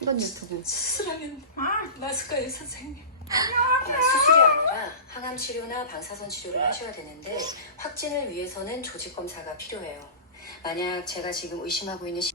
이건 유튜브. 수술하면 나을까요 선생님? 아, 수술이 아니라 항암 치료나 방사선 치료를 하셔야 되는데 확진을 위해서는 조직 검사가 필요해요. 만약 제가 지금 의심하고 있는 시...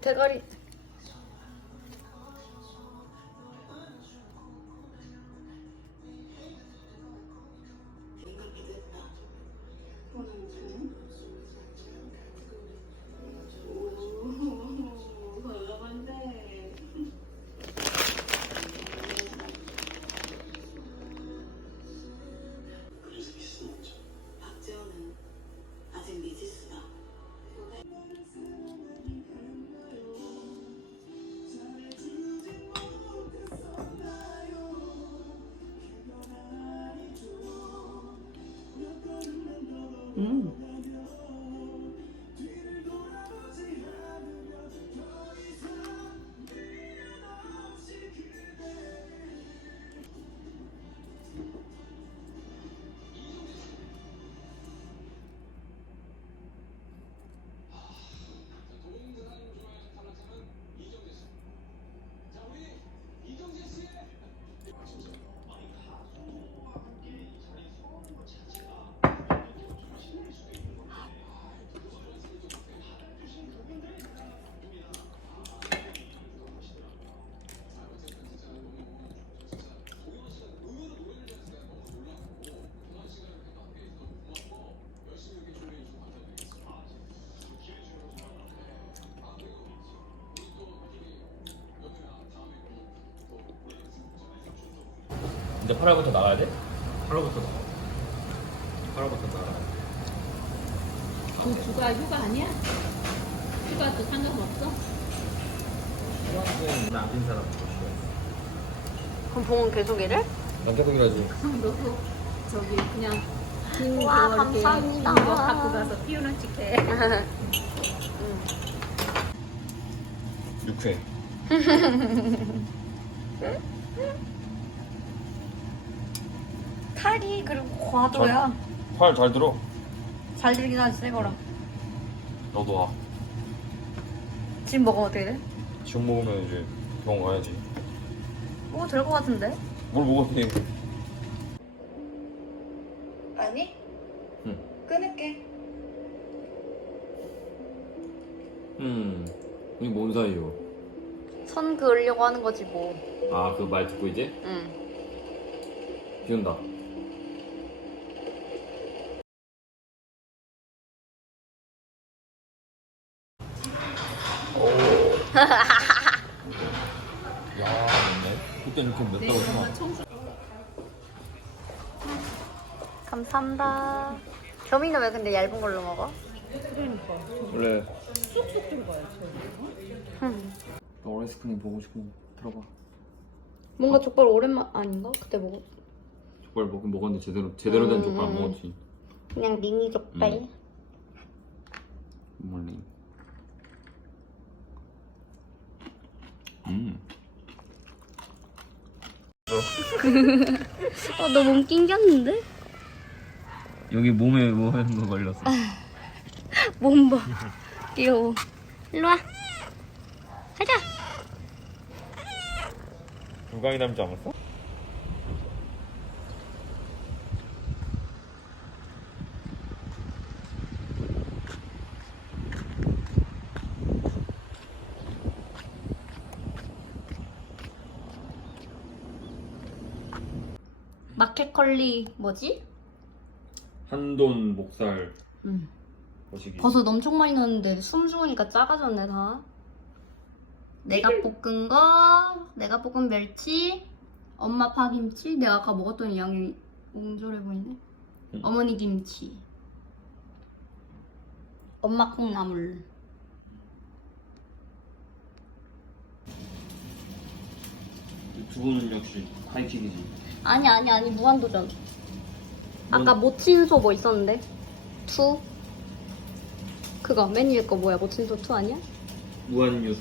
이 이제 8월부터 나가야 돼? 8월부터 나가. 8월부터 나가. 그 주가 휴가 아니야? 휴가 또 상관없어? 남긴 사람 그럼 봉은 계속 이래? 난 계속 일하지. 너도 저기 그냥 긴 와, 거 이렇게 감사합니다. 이거 갖고 가서 피우는 칙해. 육회. 칼이 그리고 과도야. 팔 잘 들어. 잘 들긴 하지 새 거라. 너도 와. 지금 먹으면 어떻게 돼? 지금 먹으면 이제 병원 가야지. 뭐될것 같은데? 뭘 먹었니? 아니? 응. 끊을게. 음. 이게 뭔 사이요? 선 그으려고 하는 거지 뭐. 아, 그 말 듣고 이제? 응. 비 온다. 야, 맞네. 그때 이렇게 맵다고 생각. 감사합니다. 겸이는 왜 근데 얇은 걸로 먹어? 원래 쑥쑥 들어가요. 응. 어레스크림 보고 싶고 들어봐. 뭔가 족발 오랜만 아닌가? 그때 먹어. 족발 먹긴 먹었는데 제대로 제대로 된 음, 족발 안 음. 먹었지. 그냥 미니 족발. 음. 몰리. 음. 어, 너몸 낑겼는데? 여기 몸에 뭐 하는 거 걸렸어. 몸 봐. 귀여워. 일로 와. 가자. 불광이 닮지 않았어? 마켓컬리 뭐지? 한돈 목살 응. 거시기. 버섯 엄청 많이 넣었는데 숨 죽으니까 작아졌네 다. 내가 볶은 거, 내가 볶은 멸치, 엄마 파김치, 내가 아까 먹었던 양이 옹졸해 보이네. 응. 어머니 김치. 엄마 콩나물. 두 분은 역시 하이킥이지. 아니 아니 아니 무한도전. 아까 모친소 뭐 있었는데? 투? 그거 맨 위에 거 뭐야? 모친소 투 아니야? 무한 뉴스.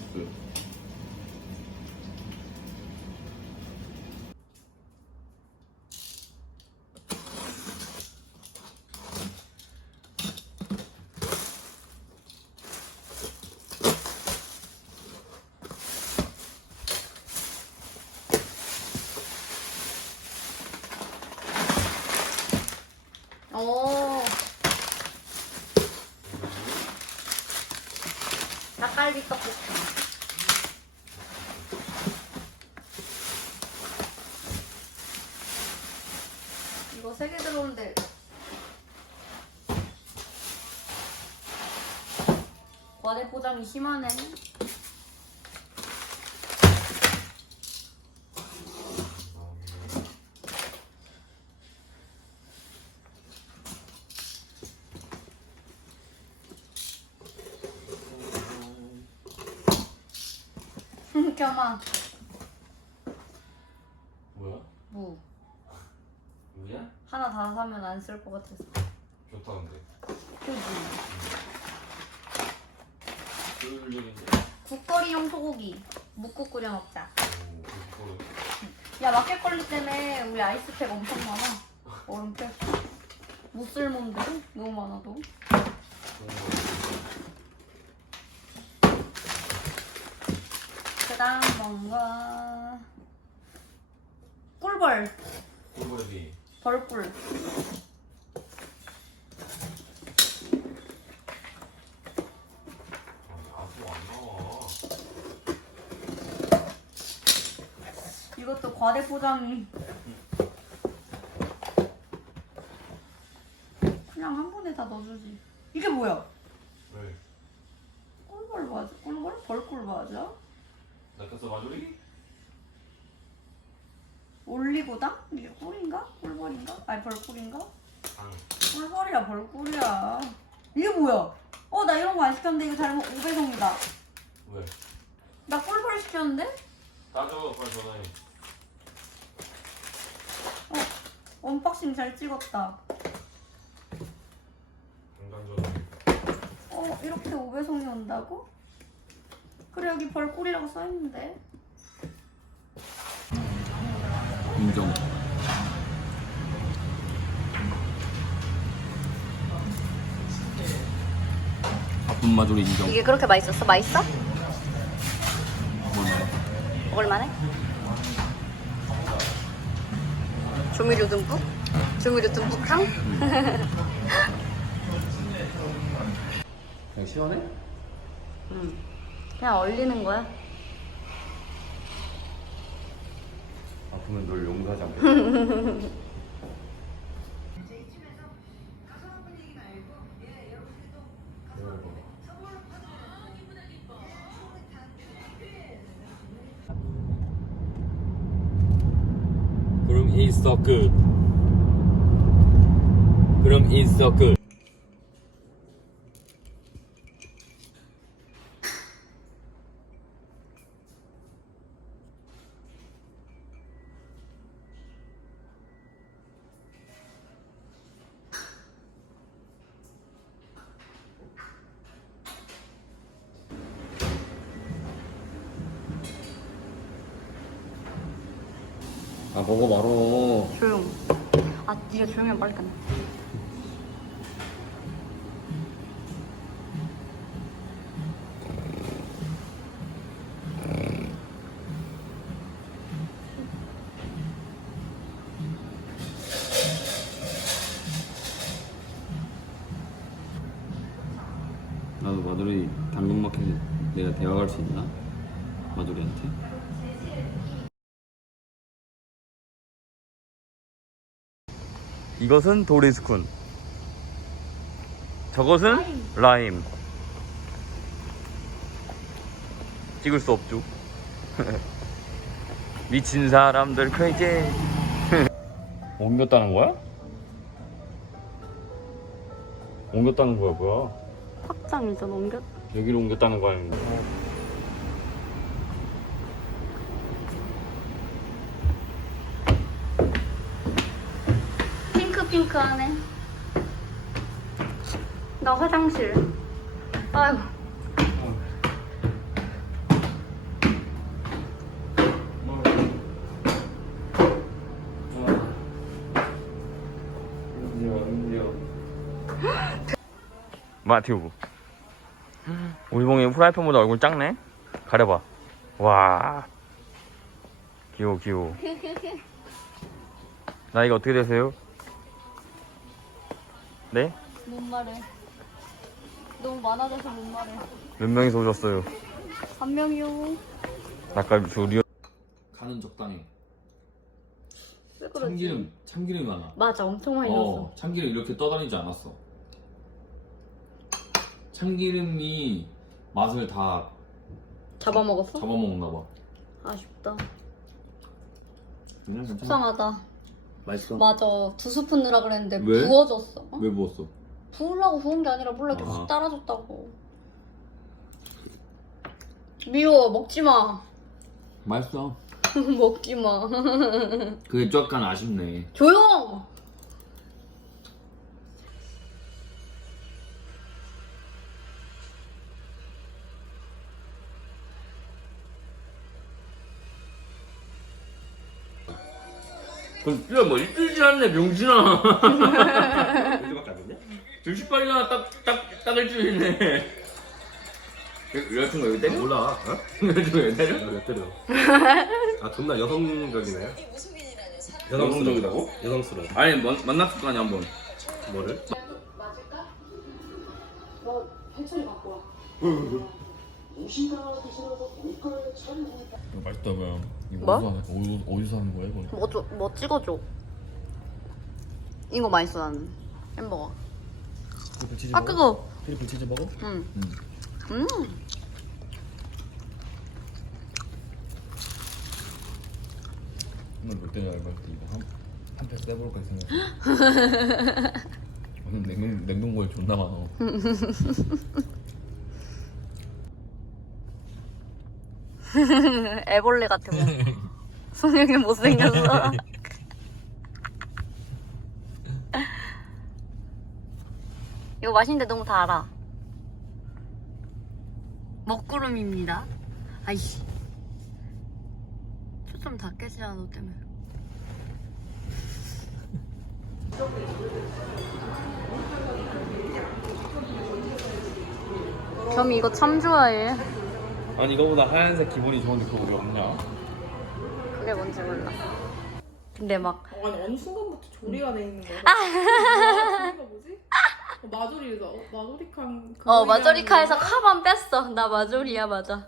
오. 닭갈비 떡볶이. 이거 세 개 들어오는데 과대 포장이 심하네. 겸 아 뭐야? 무 뭐야? 하나 다 사면 안 쓸 것 같아서. 좋다는데. 그지. 효율적인데. 국거리용 소고기 묵국 끓여 먹자. 오, 그거. 야 마켓컬리 때문에 우리 아이스팩 엄청 많아. 얼음팩. 못 쓸몬데 너무 많아도. 그다 음 뭔가 꿀벌 꿀벌이 벌꿀. 안 나와. 이것도 과대 포장이. 그냥 한 번에 다 넣어주지. 이게 뭐야? 왜? 꿀벌 맞아? 꿀벌? 벌꿀 맞아? 낙하서 마조리? 올리고당? 이게 꿀인가? 꿀벌인가? 아니 벌꿀인가? 당. 꿀벌이야 벌꿀이야. 이게 뭐야? 어 나 이런 거 안 시켰는데 이거 잘못 오배송이다. 왜? 나 꿀벌 시켰는데? 따져 빨리 전화해. 언박싱 잘 찍었다. 당장 전화해. 어 이렇게 오배송이 온다고? 그래 여기 벌꿀이라고 써있는데. 인정. 바쁜 마조리 인정. 이게 그렇게 맛있었어? 맛있어? 뭐냐? 먹을만해? 조미료 듬뿍? 조미료? 그냥 시원해? 응. 그냥 얼리는 거야. 아프면 널 용서하지 않겠다. 그럼 it's so good. 그럼 it's so good. 아 먹어 말어. 조용. 아, 네가 조용히 하면 빨리 끝나. 나도 마두리 당근 마켓 내가 대화할 수 있나? 마두리한테? 이것은 도리스쿤 저것은 라임 찍을 수 없죠 미친 사람들 크레이지 옮겼다는 거야? 옮겼다는 거야 뭐야 현장이죠 넘겼. 여기로 옮겼다는 거 아닙니까? 핑크 핑크하네. 나 화장실. 아유. 마티우 우리봉이 후라이팬보다 얼굴 작네? 가려봐 와 귀여워 귀여워 나이가 어떻게 되세요? 네? 못 말해. 너무 많아져서 못 말해. 몇 명이서 오셨어요? 한 명이요. 아까 저 리오 간은 적당히. 왜 그러지? 참기름, 참기름이 많아. 맞아, 엄청 많이 넣었어. 어, 참기름 이렇게 떠다니지 않았어. 참기름이 맛을 다 잡아먹었어? 잡아먹나 봐. 아쉽다. 그냥 괜찮아. 속상하다. 맛있어. 맞아. 두 스푼 넣으라 그랬는데 왜? 부어졌어. 어? 왜 부었어? 부으려고 부은 게 아니라 몰라 이렇게 아. 확 따라줬다고. 미워 먹지 마. 맛있어. 먹지 마. 그게 약간 아쉽네. 조용. 야, 뭐 일주일 지났네 병신아 일주일밖에 안 됐냐? 2시빨이나 딱 딱 딱 일주일이네 여자친구 여기 때려? 몰라. 어? 여자친구 여기 때려? 몇 때려? 아 존나 여성적이네. 여성스러워? 여성스러워. 아니 만, 만났을 거 아니야 한 번 뭐를? 맛있다, 봐. 이거 뭐? 어디서, 하는- 어디, 어디서 하는 거야, 이거? 뭐, 줘, 뭐 찍어줘. 이거 맛있어 나는. 햄버거. 트리플 치즈 아? 그거. 트리플 치즈 먹어? 응. 응. 음. 오늘 롯데 알바할 때 이거 한, 한패 떼볼까 생각해. 오늘 냉동, 냉동고에 존나 많아. 애벌레 같아 뭐. 성형이 못생겼어. 이거 맛있는데 너무 달아. 먹구름입니다. 아이씨. 초점 다 깨지잖아 너 때문에. 겸이 이거 참 좋아해. 아니 이거보다 하얀색 기분이 좋은데 그거 왜 없냐 그게 뭔지 몰라. 근데 막 아니 어느 순간부터 조리가 돼 있는 거야. 조리가 뭐지? 어, 마조리에서 어, 마조리칸. 어, 마조리카에서 카만 뺐어. 나 마조리야, 맞아.